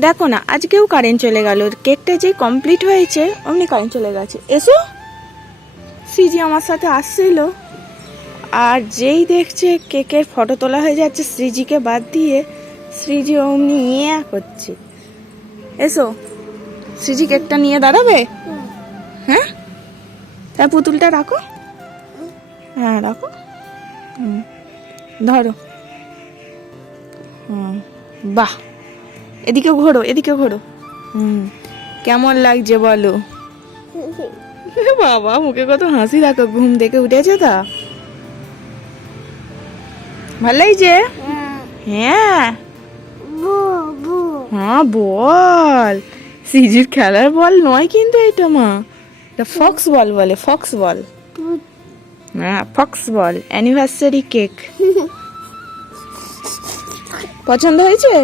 দেখো না, আজকেও কারেন্ট চলে গেল। কেকটা যে কমপ্লিট হয়েছে, অমনি কারেন্ট চলে গেছে। এসো। সিজি আমার সাথে আসছিল। আর যেই দেখছে কেকের ফটো তোলা হয়ে যাচ্ছে শ্রীজিকে বাদ দিয়ে শ্রীজি অমনি ইয়ে করছে। এসো। শ্রীজি কেকটা নিয়ে দাঁড়াবে? হ্যাঁ? তাই পুতুলটা রাখো। হ্যাঁ রাখো। হুম, ধরো। হুম, বাহ। এদিকে ঘোরো এদিকে ঘোরো। হুম কেমন লাগছে বলো? বাবা মুখে কত হাসি রাখো ঘুম থেকে উঠেছে তা? ভালো লাগছে? হ্যাঁ। হ্যাঁ বল। সিজির খেলার বল নয় কিন্তু এটা মা। এটা ফক্স বল বলে ফক্স বল হ্যাঁ ফক্স বল অ্যানিভার্সারি কেক পছন্দ হয়েছে?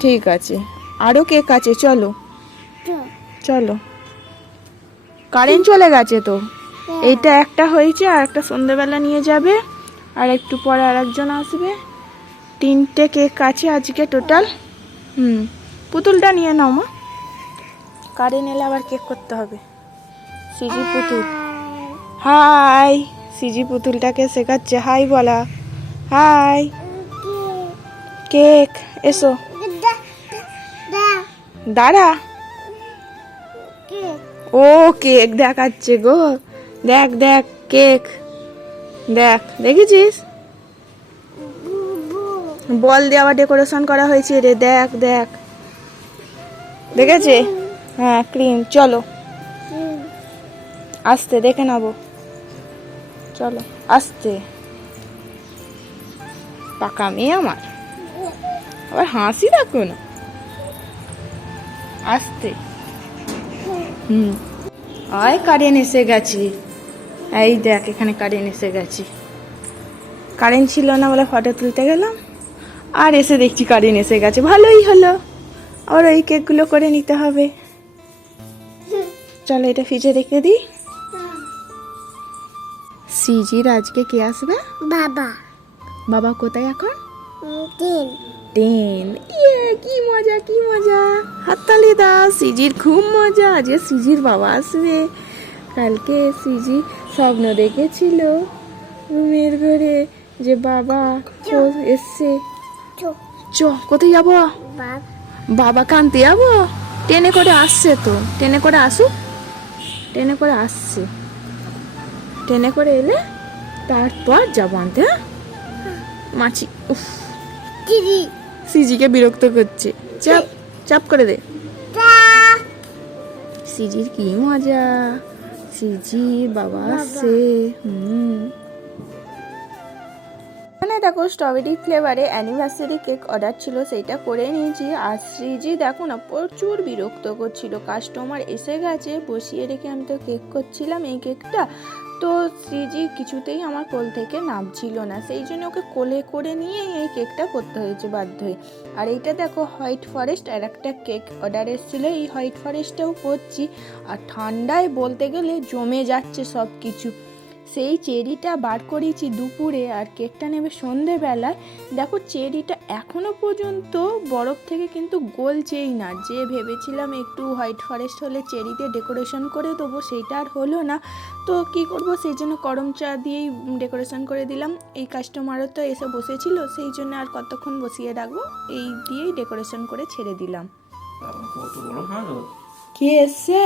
ঠিক আছে। আরও কেক আছে চলো। চলো। কারেন্ট চলে গেছে তো। এইটা একটা হয়েছে আর একটা সন্ধ্যেবেলা নিয়ে যাবে আর একটু পরে আর একজন আসবে। তিনটে কেক আছে আজকে টোটাল হুম। পুতুলটা নিয়ে নাও মা। কারেন্ট এলে আবার কেক করতে হবে। সিজি পুতুল। হাই সিজি পুতুলটাকে শেখাচ্ছে। হাই বলা। হাই। কেক এসো। দাঁড়া। ও কেক দেখাচ্ছে গো। দেখ দেখ কেক। দেখ দেখেছিস? বল দিয়ে আবার ডেকোরেশন করা হয়েছে রে। দেখ দেখ। দেখেছে হ্যাঁ ক্রিম। চলো। আসতে দেখে নেব। চলো আসতে। পাকা মেয়ে আমার। আবার হাসি রাখো না। আসতে। হুম। আয় কারেন্ট এসে গেছি। এই দেখ এখানে কারেন্ট এসে গেছি। কারেন্ট ছিল না বলে ফটো তুলতে গেলাম। আর এসে দেখছি কারেন্ট এসে গেছে। ভালোই হলো। আবার ওই কেকগুলো করে নিতে হবে। চলো এটা ফ্রিজে রেখে দিই। সিজির আজকে কে আসবে? বাবা। বাবা কোথায় এখন? তিন। টেন ইয়ে কি মজা কি মজা। হাততালি দাও সিজির খুব মজা। আজকে সিজির বাবা আসবে। কালকে সিজি স্বপ্ন দেখেছিল রুমের ঘরে যে বাবা এসছে। চ। কোথায় যাব? বাবা কানতে যাব? ট্রেনে করে আসছে তো। ট্রেনে করে আসুক। ট্রেনে করে আসছে। ট্রেনে করে এলে তারপর যাব আনতে হ্যাঁ? মাছি উফ। সিজিকে বিরক্ত করছে। চাপ চাপ করে দে। সিজির কি মজা? সিজি বাবা আসছে হুম। এখানে দেখো স্ট্রবেরি ফ্লেভারে অ্যানিভার্সারি কেক অর্ডার ছিল সেইটা করে নিয়েছি। আর শ্রীজি দেখো না প্রচুর বিরক্ত করছিল। কাস্টমার এসে গেছে বসিয়ে রেখে আমি তো কেক করছিলাম এই কেকটা। তো শ্রীজি কিছুতেই আমার কোল থেকে নামছিল না। সেই জন্য ওকে কোলে করে নিয়ে এই কেকটা করতে হয়েছে বাধ্য হয়ে। আর এইটা দেখো, হোয়াইট ফরেস্ট আর একটা কেক অর্ডার এসেছিল। এই হোয়াইট ফরেস্টটাও করছি। আর ঠান্ডায় বলতে গেলে জমে যাচ্ছে সব কিছু সেই চেরিটা বার করেছি দুপুরে আর কেকটা নেবে সন্ধেবেলায়। দেখো চেরিটা এখনও পর্যন্ত বরফ থেকে কিন্তু গলছেই না। যে ভেবেছিলাম একটু হোয়াইট ফরেস্ট হলে চেরিতে ডেকোরেশন করে দেবো সেইটা আর হলো না। তো কি করব সেই জন্য করম চা দিয়েই ডেকোরেশন করে দিলাম। এই কাস্টমারও তো এসে বসেছিল সেই জন্য আর কতক্ষণ বসিয়ে রাখব এই দিয়েই ডেকোরেশন করে ছেড়ে দিলাম। হাঁড় কে এসছে?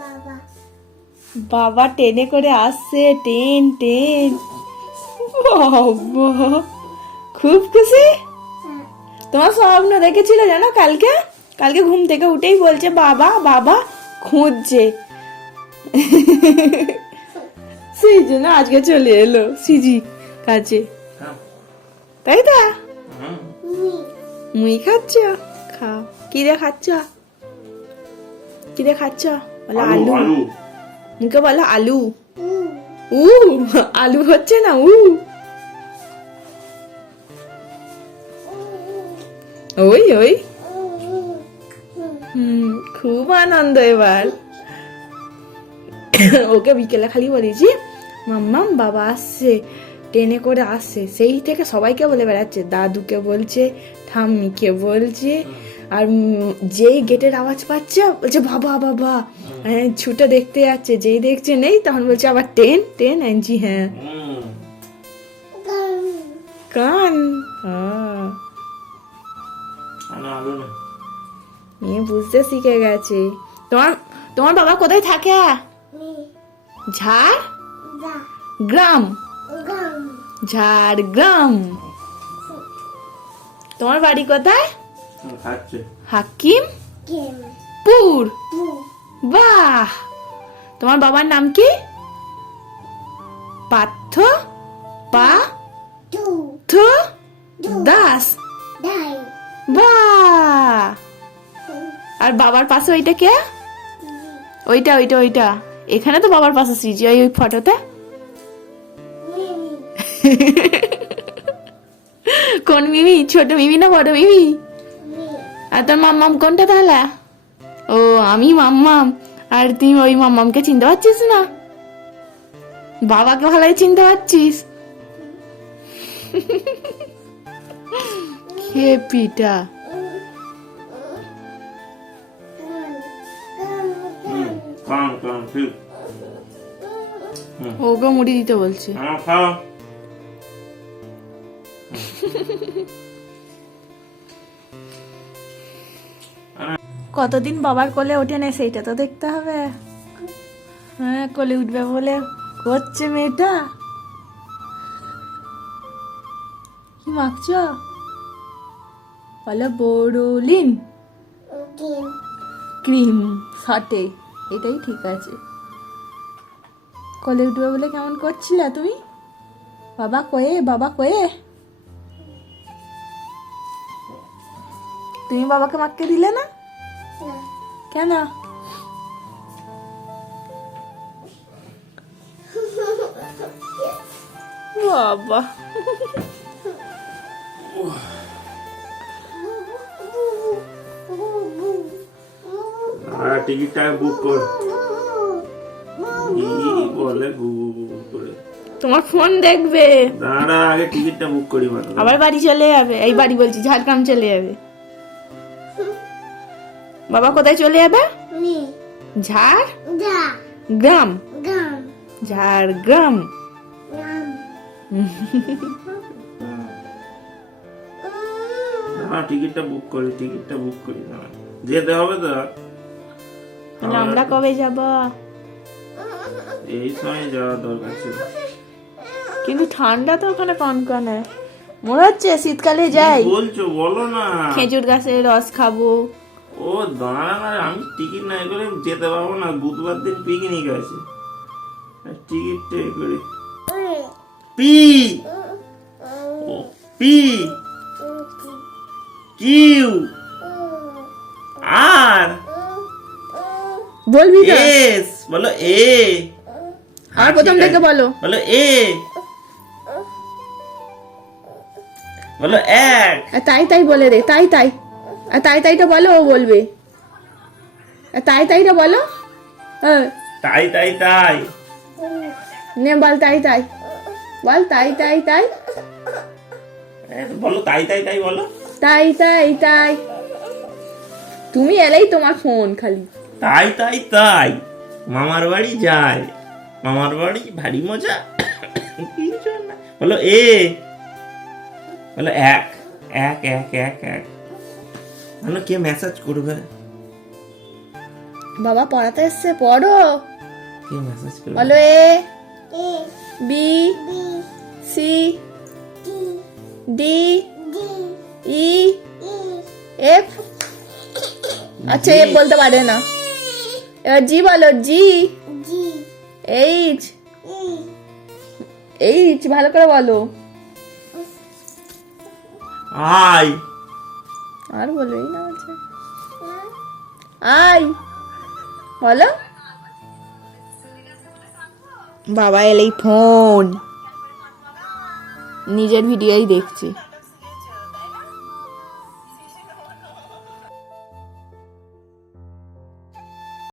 বাবা। বাবা টেনে করে আসছে টেন টেন। খুব খুশি? তোমার স্বপ্ন দেখেছিল জানো কালকে? কালকে ঘুম থেকে উঠেই বলছে বাবা বাবা খুঁজছে। সেই জন্য আজকে চলে এলো সিজি কাছে হ্যাঁ। তাই তা? মুই খাচ্ছ? খাও। কি দিয়ে খাচ্ছ? কি দিয়ে খাচ্ছ? আলু। আলু। মুখে বলো আলু উ আলু হচ্ছে না উ ওই ওই হুম খুব আনন্দ এবার ওকে বিকেলে খালি বলেছি মাম্মাম বাবা আসছে ট্রেনে করে আসছে সেই থেকে সবাইকে বলে বেড়াচ্ছে দাদুকে বলছে ঠাম্মিকে বলছে আর যেই গেটের আওয়াজ পাচ্ছে বলছে বাবা বাবা হ্যাঁ ছুটে দেখতে যাচ্ছে যেই দেখছে নেই তখন বলছে আবার টেন টেন আনছি হ্যাঁ। কান হ্যাঁ। মেয়ে বুঝতে শিখে গেছে। তোমার তোমার বাবা কোথায় থাকে? নি ঝাড় গ্রাম। ঝাড়গ্রাম। তোমার বাড়ি কোথায়? হাকিম? পুর? বাহ! তোমার বাবার নাম কি? পার্থ? পা? টু থ? দাস? বাহ! আর বাবার পাশে ওইটা কে? ওইটা ওইটা ওইটা। এখানে তো বাবার পাশে শ্রীজি ওই ওই ফটোতে? কোন মিমি? ছোট মিমি না বড় মিমি? আর তোর মাম্মাম কোনটা তাহলে? ও আমি মাম্মাম। আর তুই ওই মাম্মামকে চিনতে পারছিস না? বাবাকে ভালোই চিনতে পারছিস। কে পিটা। ওকে মুড়ি দিতে বলছে। খাও। কতদিন বাবার কোলে ওঠে না সেইটা তো দেখতে হবে। হ্যাঁ কোলে উঠবে বলে করছে মেয়েটা। কি মাখছ? বলে বোরোলিন? ক্রিম। শটে এটাই ঠিক আছে। কোলে উঠবে বলে কেমন করছিলে তুমি? বাবা কয়ে বাবা কয়ে। তুমি বাবাকে মাখকে দিলে না? কেন? বাবা। আর টিকিটটা বুক কর। বলে তোমার ফোন দেখবে। দাঁড়া আগে টিকিটটা বুক করি আবার বাড়ি চলে যাবে। এই বাড়ি বলছি ঝাড়গ্রাম চলে যাবে। বাবা কোথায় চলে যাবে? ঝাড়? গ্রাম। ঝাড়গ্রাম। দাঁড়া টিকিটটা বুক করি টিকিটটা বুক করি যেতে হবে তো। তাহলে আমরা কবে যাব? এই সময় যাওয়া দরকার ছিল। কিন্তু ঠান্ডা তো ওখানে কনকনে। মনে হচ্ছে শীতকালে যাই। বলছো? বলো না। খেজুর গাছের রস খাব। ও দাঁড়া না আমি টিকিট না এ করে যেতে পারব না বুধবার দিন পিকনিক আছে। টিকিটটা করে। P! O P! Q! R? বলবি এস বলো এ। আর প্রথম থেকে বলো। বলো এ। বলো এক। আর তাই তাই বলে দে তাই তাই। আর তাই তাইটা বলো ও বলবে। আর তাই তাইটা বলো। হ্যাঁ তাই তাই তাই। নে বল তাই তাই। বল তাই তাই তাই। বলো তাই তাই তাই বলো। তাই তাই তাই। তুমি এলেই তোমার ফোন খালি। তাই তাই তাই। মামার বাড়ি যায়। মামার বাড়ি ভারী মজা। বলো এ। বলো এক। এক এক এক এক। বলো কে মেসেজ করবে? বাবা পড়াতে এসছে পড়ো। কে মেসেজ করবে? বলো A B C D E F. আচ্ছা এফ বলতে পারে না। এবার জি বলো জি। জি। এইচ। এইচ ভালো করে বলো। আই। আর বলবেই না আছে। আই বলো। বাবা এলেই ফোন। নিজের ভিডিওই দেখছে।